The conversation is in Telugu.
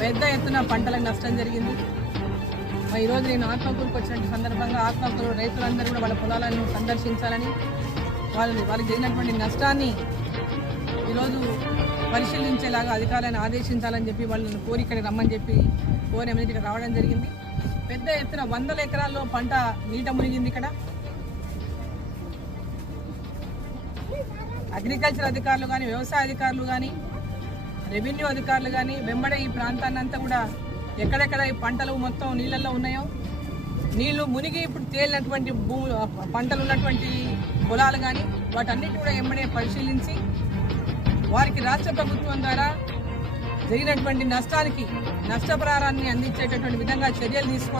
పెద్ద ఎత్తున పంటలకు నష్టం జరిగింది. మరి ఈరోజు నేను ఆత్మకూరుకు వచ్చిన సందర్భంగా ఆత్మకూరు రైతులందరూ కూడా వాళ్ళ పొలాలను సందర్శించాలని వాళ్ళు వాళ్ళకి జరిగినటువంటి నష్టాన్ని ఈరోజు పరిశీలించేలాగా అధికారులను ఆదేశించాలని చెప్పి వాళ్ళని కోరి ఇక్కడికి రమ్మని చెప్పి కోరి ఇక్కడ రావడం జరిగింది. పెద్ద ఎత్తున వందల ఎకరాల్లో పంట నీట మునిగింది ఇక్కడ. అగ్రికల్చర్ అధికారులు కానీ వ్యవసాయ అధికారులు కానీ రెవెన్యూ అధికారులు కానీ వెంబడే ఈ ప్రాంతాన్ని అంతా కూడా ఎక్కడెక్కడ ఈ పంటలు మొత్తం నీళ్ళల్లో ఉన్నాయో నీళ్ళు మునిగి ఇప్పుడు తేలినటువంటి భూ పంటలు ఉన్నటువంటి పొలాలు కానీ వాటన్నిటి కూడా ఎమ్మడే పరిశీలించి వారికి రాష్ట్ర ప్రభుత్వం ద్వారా జరిగినటువంటి నష్టానికి నష్టపరారాన్ని అందించేటటువంటి విధంగా చర్యలు తీసుకో